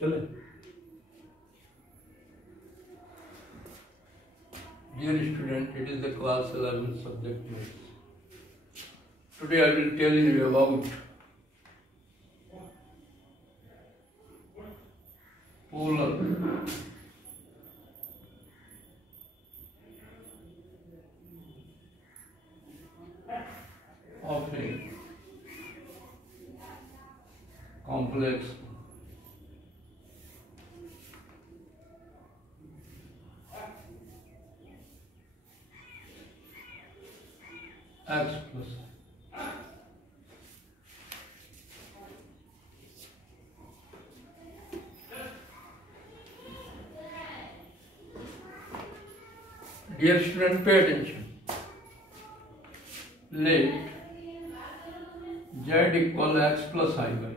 चले। Dear student, it is the class 11 subject maths. Today I will tell you about polar of a complex x plus Dear student, pay attention. Let z equal x plus iy.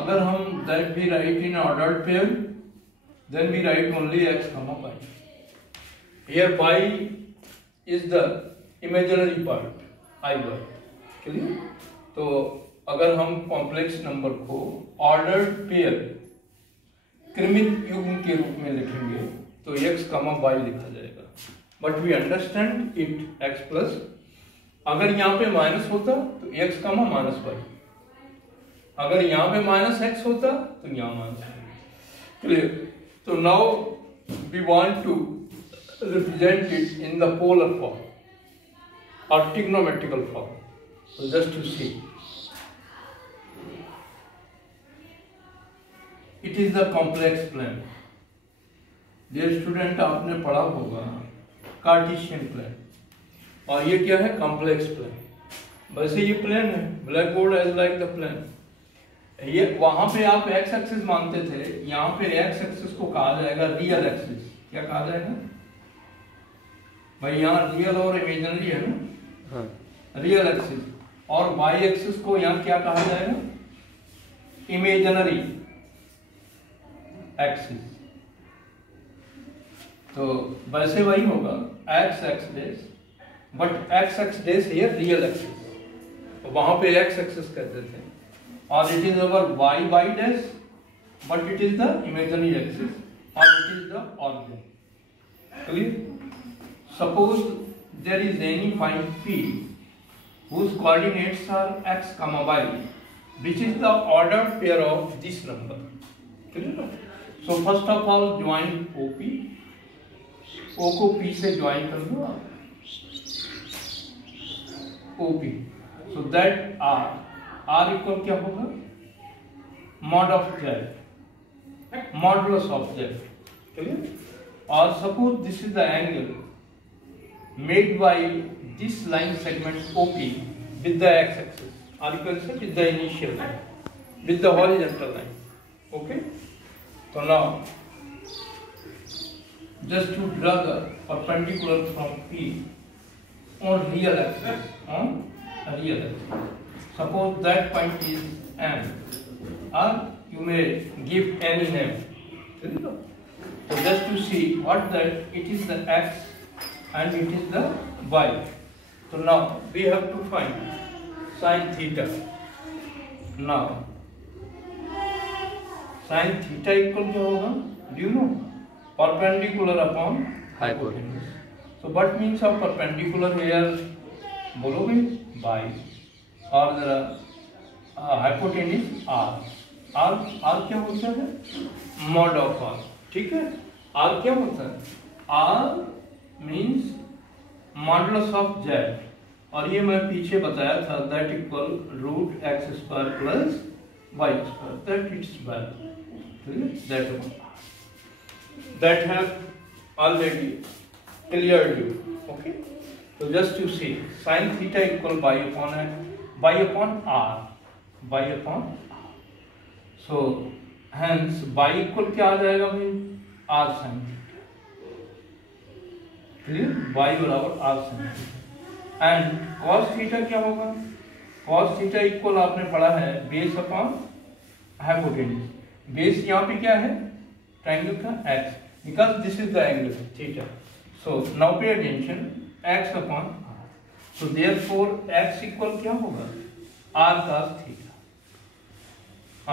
अगर हम that we write in ordered pair, then we write only x comma y. Here y is the imaginary part, iy. Clear? तो अगर हम complex number को ordered pair क्रमित युग्म के रूप में लिखेंगे तो x कमा y लिखा जाएगा, but we understand it x plus. अगर यहाँ पे माइनस होता तो x कमा माइनस y, अगर यहाँ पे माइनस x होता तो यहाँ माइनस y। क्लियर? तो now we want to represent it in the polar form और trigonometrical form. So just to see, it is the complex plane. Dear student, आपने पढ़ा होगा कार्टेशियन प्लेन, और ये क्या है? Complex plane. वैसे ये प्लेन है, blackboard as like the plane. ये वहां पे आप एक्स एक्सिस मानते थे, यहाँ पे एक्स एक्सिस को कहा जाएगा रियल एक्सिस। क्या कहा जाएगा भाई? यहाँ रियल और इमेजिनरी है ना, हाँ। Real axis. और वाई एक्सिस को यहाँ क्या कहा जाएगा? Imaginary axis. तो वैसे वही होगा X X dash, but X X dash here real axis, वहां पे एक्स एक्सिस कहते थे। और it is our Y Y dash, but it is the imaginary axis और it is the origin. Clear? Suppose there is any point P whose coordinates are x comma y, which is the ordered pair of this number. Clear? So first of all join OP, O को P से join कर दो आप, OP. So that R equal क्या होगा? Mod of Z, modulus of Z. Clear? Or suppose this is the angle made by this line segment OP with the x-axis, or you can say with the initial line, with the horizontal line. Okay? So now, just to draw the perpendicular from P on real axis, Suppose that point is M, or you may give any name. So just to see what that, it is the x and it is the y. So now we have to find sin theta. Now sin theta equal क्या होगा? Do you know? Perpendicular upon hypotenuse. So what means of perpendicular here? बोलोगे y, और जरा hypotenuse r. r क्या होता है? Mod of r. ठीक है? r क्या होता है? r means modulus of z, और ये मैं पीछे बताया था that equal root x square plus y square, that it's value, that have already cleared you. Okay? तो just to see sine theta equal y upon r. So hence y equal क्या आ जाएगा भाई? R sine theta. Clear? y बराबर r sine theta. And cos theta क्या होगा? cos theta equal आपने पढ़ा है बेस अपॉन हाइपोटेन्यूज। बेस यहाँ पे क्या है? ट्रायंगल का x, because this is the angle theta. So now pay attention, x upon r। So therefore x equal क्या होगा? r cos theta,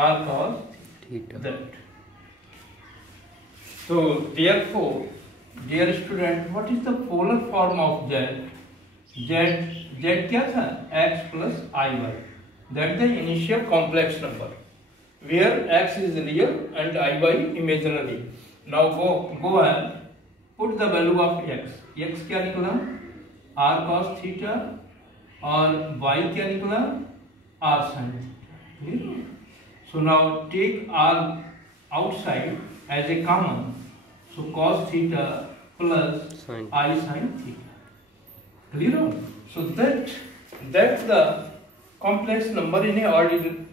r cos theta. theta. That. So therefore, dear student, what is the polar form of z? Z क्या था? x plus iy. That's the initial complex number, where x is real and iy imaginary. Now go ahead, put the value of x. x क्या निकला? r cos theta और y क्या निकला? r sin theta. So now take r outside as a common. So cos theta plus I sin theta. Clear? So that's the complex number in a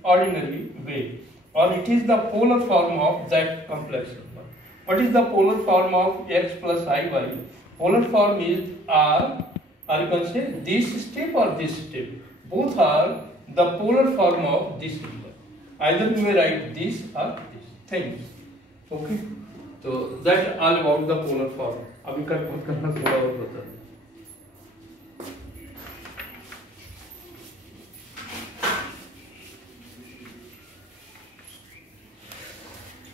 ordinary way, or it is the polar form of that complex number. What is the polar form of x plus iy? Polar form is or you can say this step or this step. Both are the polar form of this number. Either you may write this or this things. Okay. So that all about the polar form. अभी करना थोड़ा और बता दें.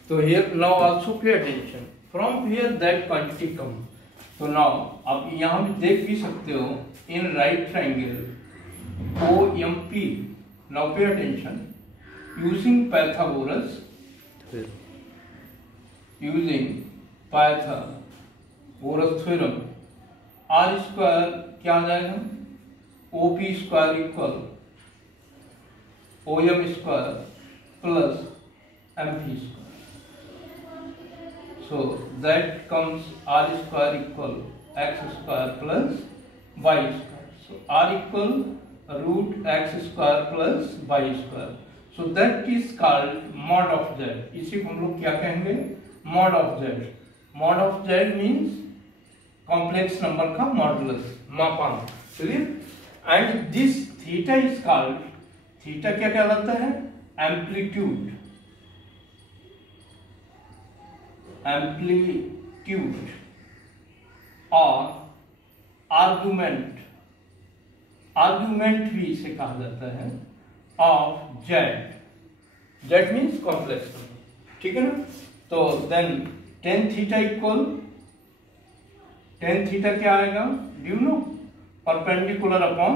So here now also pay attention. From here that quantity come. So now आप यहाँ भी देख भी सकते हो in right triangle OMP. Now pay attention. Using Pythagoras theorem, r square क्या आ जाएगा? OP square equal OM square plus MP square. So that comes r square equal x square plus y square. So r equal root x square plus y square. So that is called mod of z. इसी को हम लोग क्या कहेंगे? Mod of z. Mod of z means complex number का modulus, मापांक. Clear? And this theta is called, theta क्या कहलाता है? Amplitude. Amplitude और argument भी इसे कहा जाता है of z. Z means complex number. ठीक है ना? तो then tan theta equal, tan theta क्या आएगा? Do you know? Perpendicular upon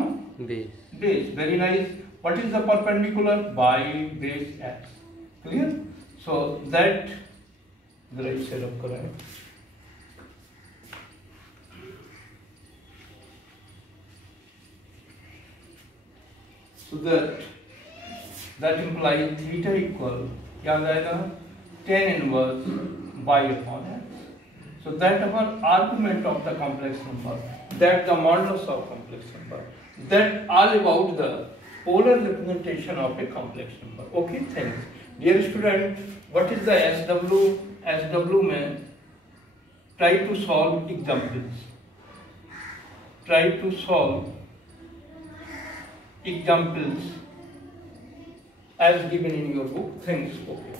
base. Very nice. What is the perpendicular? By base x. Clear? So that जरा इसे रब कराएं. So that implies theta equal क्या आ जाएगा? Tan inverse y upon x. So that our argument of the complex number, that the modulus of complex number, that all about the polar representation of a complex number. Okay, thanks. Dear student, what is the SW? SW में try to solve examples. Try to solve examples as given in your book. Thanks. Okay.